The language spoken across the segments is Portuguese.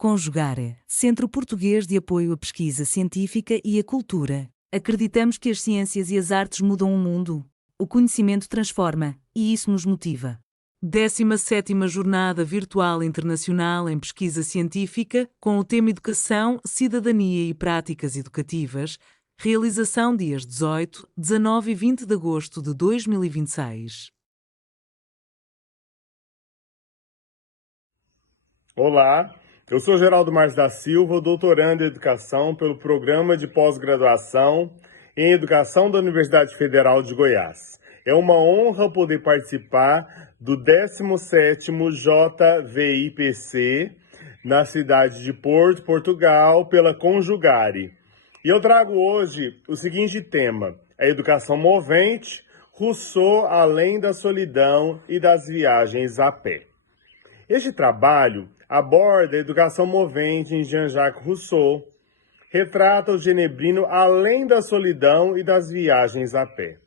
Conjugare, Centro Português de Apoio à Pesquisa Científica e à Cultura. Acreditamos que as ciências e as artes mudam o mundo. O conhecimento transforma, e isso nos motiva. 17ª Jornada Virtual Internacional em Pesquisa Científica, com o tema Educação, Cidadania e Práticas Educativas, realização dias 18, 19 e 20 de agosto de 2026. Olá, eu sou Geraldo Marques da Silva, doutorando em Educação pelo Programa de Pós-Graduação em Educação da Universidade Federal de Goiás. É uma honra poder participar do 17º JVIPC na cidade de Porto, Portugal, pela Conjugare. E eu trago hoje o seguinte tema: a educação movente, Rousseau além da solidão e das viagens a pé. Este trabalho aborda a educação movente em Jean-Jacques Rousseau, retrata o genebrino além da solidão e das viagens a pé.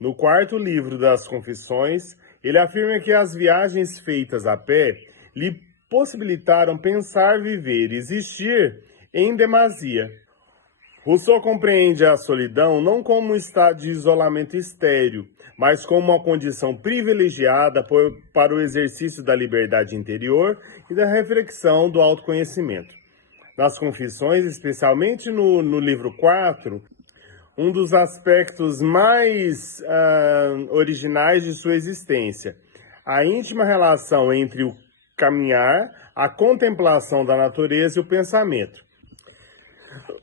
No quarto livro das Confissões, ele afirma que as viagens feitas a pé lhe possibilitaram pensar, viver e existir em demasia. Rousseau compreende a solidão não como um estado de isolamento estéril, mas como uma condição privilegiada para o exercício da liberdade interior e da reflexão do autoconhecimento. Nas Confissões, especialmente no livro 4, um dos aspectos mais originais de sua existência, a íntima relação entre o caminhar, a contemplação da natureza e o pensamento.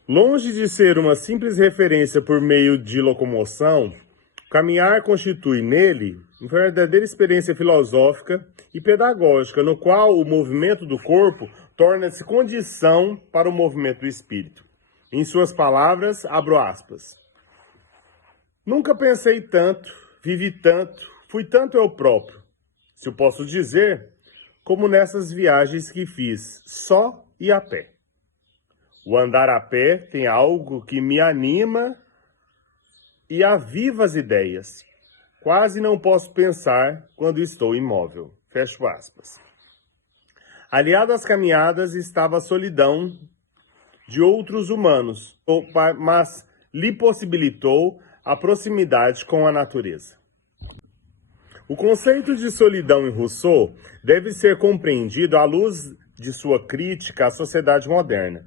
Longe de ser uma simples referência por meio de locomoção, caminhar constitui nele uma verdadeira experiência filosófica e pedagógica, no qual o movimento do corpo torna-se condição para o movimento do espírito. Em suas palavras, abro aspas: "Nunca pensei tanto, vivi tanto, fui tanto eu próprio, se eu posso dizer, como nessas viagens que fiz, só e a pé. O andar a pé tem algo que me anima e aviva as ideias. Quase não posso pensar quando estou imóvel." Fecho aspas. Aliado às caminhadas estava a solidão de outros humanos, mas lhe possibilitou a proximidade com a natureza. O conceito de solidão em Rousseau deve ser compreendido à luz de sua crítica à sociedade moderna.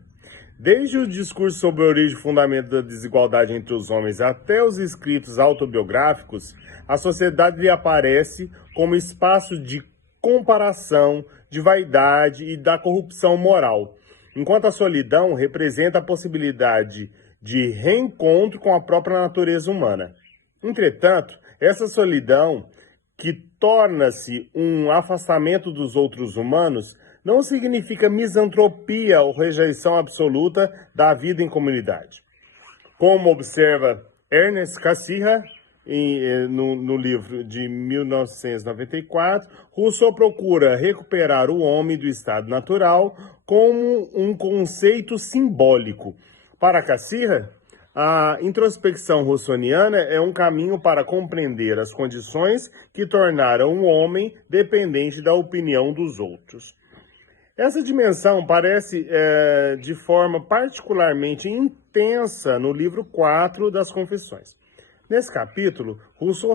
Desde o discurso sobre a origem e fundamento da desigualdade entre os homens até os escritos autobiográficos, a sociedade lhe aparece como espaço de comparação, de vaidade e da corrupção moral, enquanto a solidão representa a possibilidade de reencontro com a própria natureza humana. Entretanto, essa solidão, que torna-se um afastamento dos outros humanos, não significa misantropia ou rejeição absoluta da vida em comunidade. Como observa Ernest Cassirer no livro de 1994, Rousseau procura recuperar o homem do estado natural como um conceito simbólico. Para Cassirer, a introspecção rousseauiana é um caminho para compreender as condições que tornaram o homem dependente da opinião dos outros. Essa dimensão aparece de forma particularmente intensa no livro 4 das Confissões. Nesse capítulo, Rousseau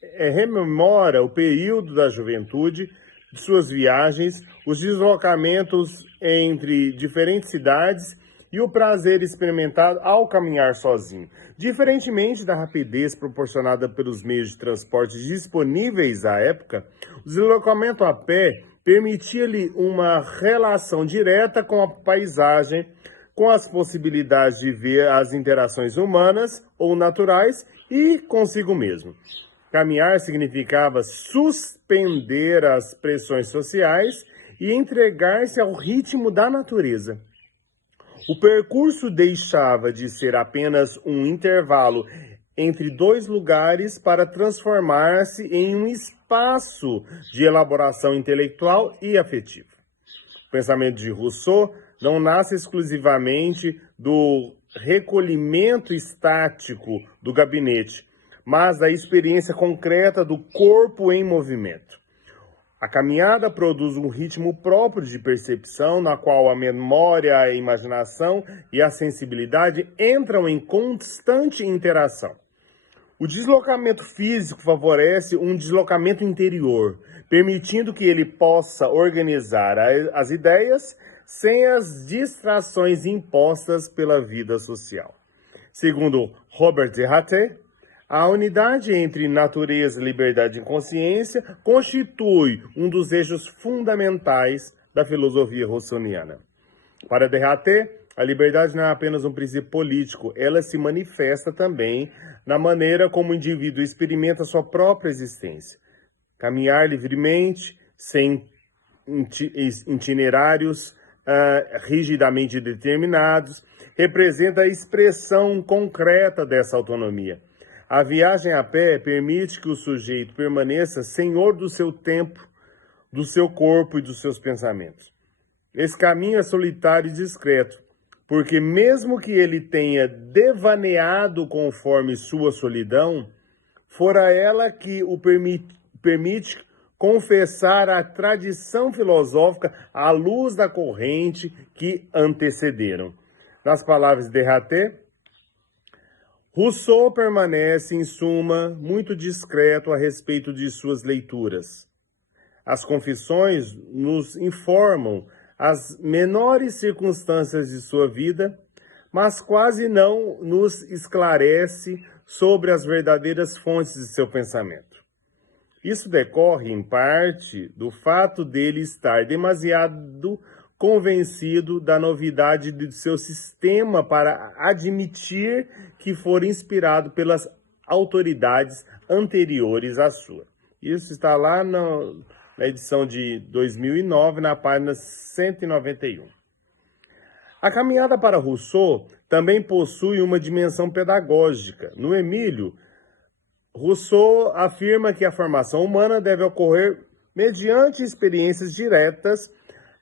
rememora o período da juventude, de suas viagens, os deslocamentos entre diferentes cidades e o prazer experimentado ao caminhar sozinho. Diferentemente da rapidez proporcionada pelos meios de transporte disponíveis à época, o deslocamento a pé permitia-lhe uma relação direta com a paisagem, com as possibilidades de ver as interações humanas ou naturais e consigo mesmo. Caminhar significava suspender as pressões sociais e entregar-se ao ritmo da natureza. O percurso deixava de ser apenas um intervalo entre dois lugares para transformar-se em um espaço de elaboração intelectual e afetiva. O pensamento de Rousseau não nasce exclusivamente do recolhimento estático do gabinete, mas da experiência concreta do corpo em movimento. A caminhada produz um ritmo próprio de percepção, na qual a memória, a imaginação e a sensibilidade entram em constante interação. O deslocamento físico favorece um deslocamento interior, permitindo que ele possa organizar as ideias sem as distrações impostas pela vida social. Segundo Robert Derraté, a unidade entre natureza, liberdade e consciência constitui um dos eixos fundamentais da filosofia russoniana. Para Derraté, a liberdade não é apenas um princípio político, ela se manifesta também na maneira como o indivíduo experimenta sua própria existência. Caminhar livremente, sem itinerários rigidamente determinados, representa a expressão concreta dessa autonomia. A viagem a pé permite que o sujeito permaneça senhor do seu tempo, do seu corpo e dos seus pensamentos. Esse caminho é solitário e discreto, porque mesmo que ele tenha devaneado conforme sua solidão, fora ela que o permite confessar a tradição filosófica à luz da corrente que antecederam. Nas palavras de Derraté, Rousseau permanece, em suma, muito discreto a respeito de suas leituras. As confissões nos informam as menores circunstâncias de sua vida, mas quase não nos esclarece sobre as verdadeiras fontes de seu pensamento. Isso decorre, em parte, do fato dele estar demasiado convencido da novidade de seu sistema para admitir que for inspirado pelas autoridades anteriores à sua. Isso está lá na edição de 2009, na página 191. A caminhada para Rousseau também possui uma dimensão pedagógica. No Emílio, Rousseau afirma que a formação humana deve ocorrer mediante experiências diretas,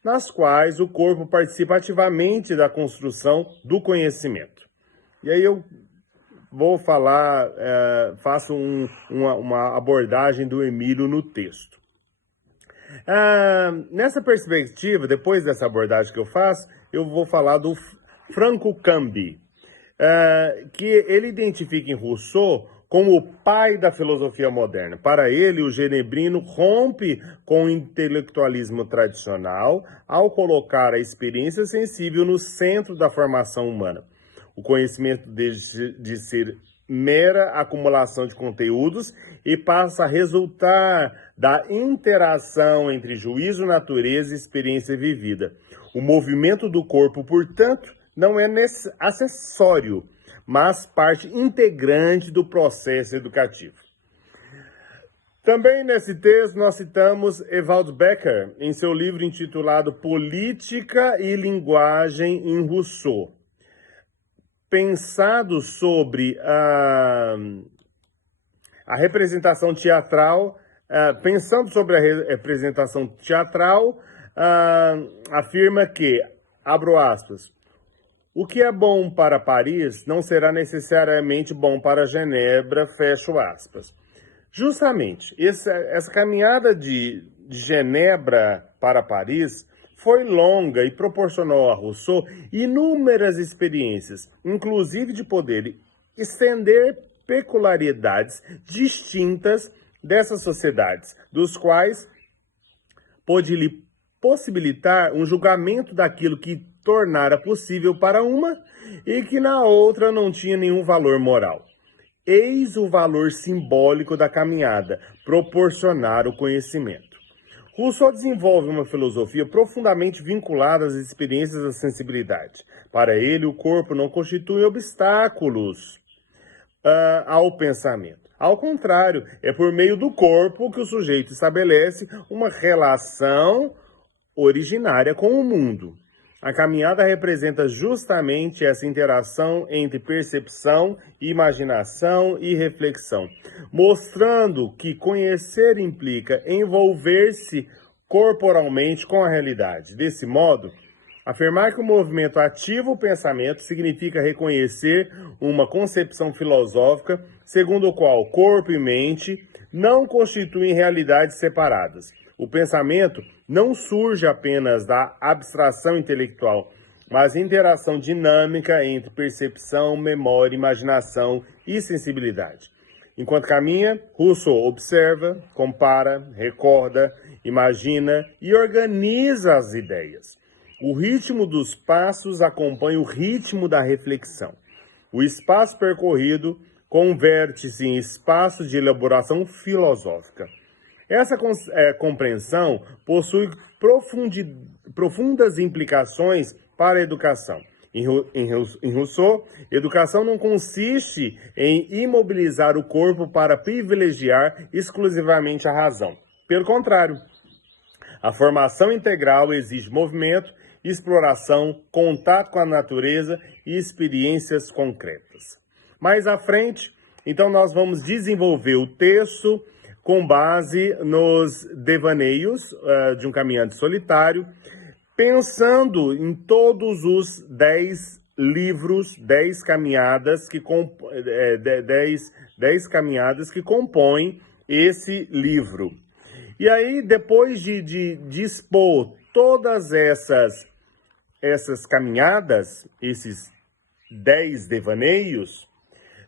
nas quais o corpo participa ativamente da construção do conhecimento. E aí eu vou falar, faço uma abordagem do Emílio no texto. Nessa perspectiva, depois dessa abordagem que eu faço, eu vou falar do Franco Cambi, que ele identifica em Rousseau como o pai da filosofia moderna. Para ele, o genebrino rompe com o intelectualismo tradicional ao colocar a experiência sensível no centro da formação humana. O conhecimento deixa de ser mera acumulação de conteúdos e passa a resultar da interação entre juízo, natureza e experiência vivida. O movimento do corpo, portanto, não é acessório, mas parte integrante do processo educativo. Também nesse texto nós citamos Ewald Becker em seu livro intitulado Política e Linguagem em Rousseau. Pensando sobre a representação teatral, afirma que, abro aspas, o que é bom para Paris não será necessariamente bom para Genebra, fecho aspas. Justamente, essa caminhada de Genebra para Paris foi longa e proporcionou a Rousseau inúmeras experiências, inclusive de poder estender peculiaridades distintas dessas sociedades, dos quais pôde lhe possibilitar um julgamento daquilo que tornara possível para uma e que na outra não tinha nenhum valor moral. Eis o valor simbólico da caminhada, proporcionar o conhecimento. Rousseau desenvolve uma filosofia profundamente vinculada às experiências da sensibilidade. Para ele, o corpo não constitui obstáculos ao pensamento. Ao contrário, é por meio do corpo que o sujeito estabelece uma relação originária com o mundo. A caminhada representa justamente essa interação entre percepção, imaginação e reflexão, mostrando que conhecer implica envolver-se corporalmente com a realidade. Desse modo, afirmar que o movimento ativa o pensamento significa reconhecer uma concepção filosófica segundo a qual corpo e mente não constituem realidades separadas. O pensamento não surge apenas da abstração intelectual, mas interação dinâmica entre percepção, memória, imaginação e sensibilidade. Enquanto caminha, Rousseau observa, compara, recorda, imagina e organiza as ideias. O ritmo dos passos acompanha o ritmo da reflexão. O espaço percorrido converte-se em espaço de elaboração filosófica. Essa compreensão possui profundas implicações para a educação. Em Rousseau, educação não consiste em imobilizar o corpo para privilegiar exclusivamente a razão. Pelo contrário, a formação integral exige movimento, exploração, contato com a natureza e experiências concretas. Mais à frente, então, nós vamos desenvolver o texto com base nos devaneios de um caminhante solitário, pensando em todos os 10 livros, 10 caminhadas que compõem esse livro. E aí, depois de expor todas essas caminhadas, esses 10 devaneios,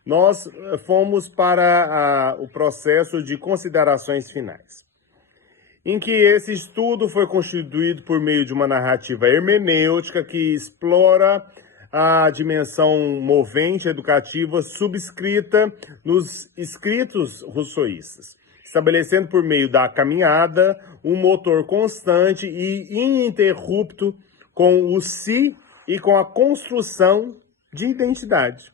nós fomos para o processo de considerações finais, em que esse estudo foi constituído por meio de uma narrativa hermenêutica que explora a dimensão movente educativa subscrita nos escritos rousseauistas, estabelecendo por meio da caminhada um motor constante e ininterrupto com o si e com a construção de identidade.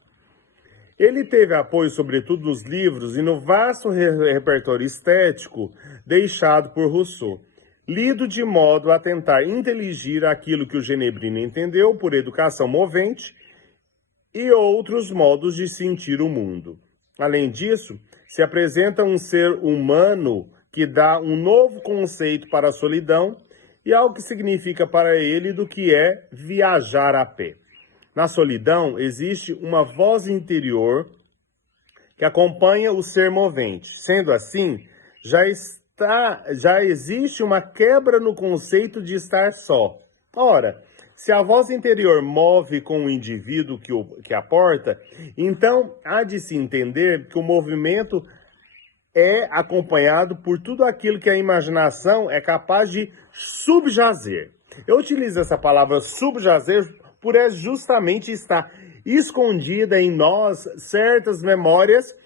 Ele teve apoio, sobretudo, nos livros e no vasto repertório estético deixado por Rousseau, lido de modo a tentar inteligir aquilo que o Genebrino entendeu por educação movente e outros modos de sentir o mundo. Além disso, se apresenta um ser humano que dá um novo conceito para a solidão e algo que significa para ele do que é viajar a pé. Na solidão, existe uma voz interior que acompanha o ser movente. Sendo assim, já existe uma quebra no conceito de estar só. Ora, se a voz interior move com o indivíduo que a porta, então há de se entender que o movimento é acompanhado por tudo aquilo que a imaginação é capaz de subjazer. Eu utilizo essa palavra subjazer por justamente estar escondida em nós certas memórias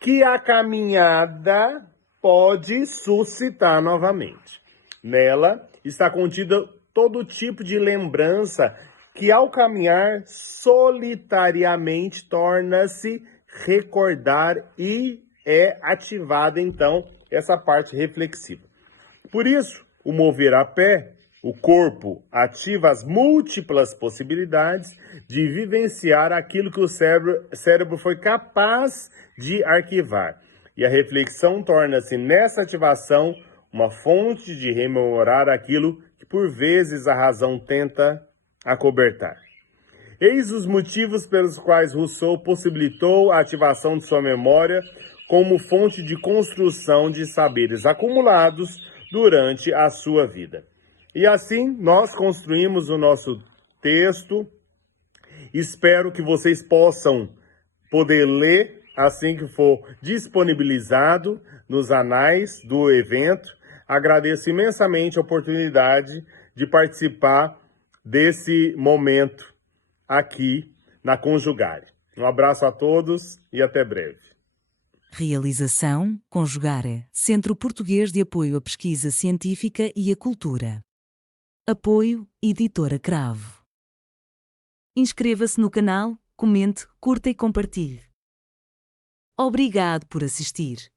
que a caminhada pode suscitar novamente. Nela está contida todo tipo de lembrança que ao caminhar solitariamente torna-se recordar e é ativada então essa parte reflexiva. Por isso, o mover a pé, o corpo ativa as múltiplas possibilidades de vivenciar aquilo que o cérebro foi capaz de arquivar. E a reflexão torna-se, nessa ativação, uma fonte de rememorar aquilo que, por vezes, a razão tenta acobertar. Eis os motivos pelos quais Rousseau possibilitou a ativação de sua memória como fonte de construção de saberes acumulados durante a sua vida. E assim, nós construímos o nosso texto. Espero que vocês possam poder ler assim que for disponibilizado nos anais do evento. Agradeço imensamente a oportunidade de participar desse momento aqui na Conjugare. Um abraço a todos e até breve. Realização Conjugare, Centro Português de Apoio à Pesquisa Científica e à Cultura. Apoio Editora Cravo. Inscreva-se no canal, comente, curta e compartilhe. Obrigado por assistir.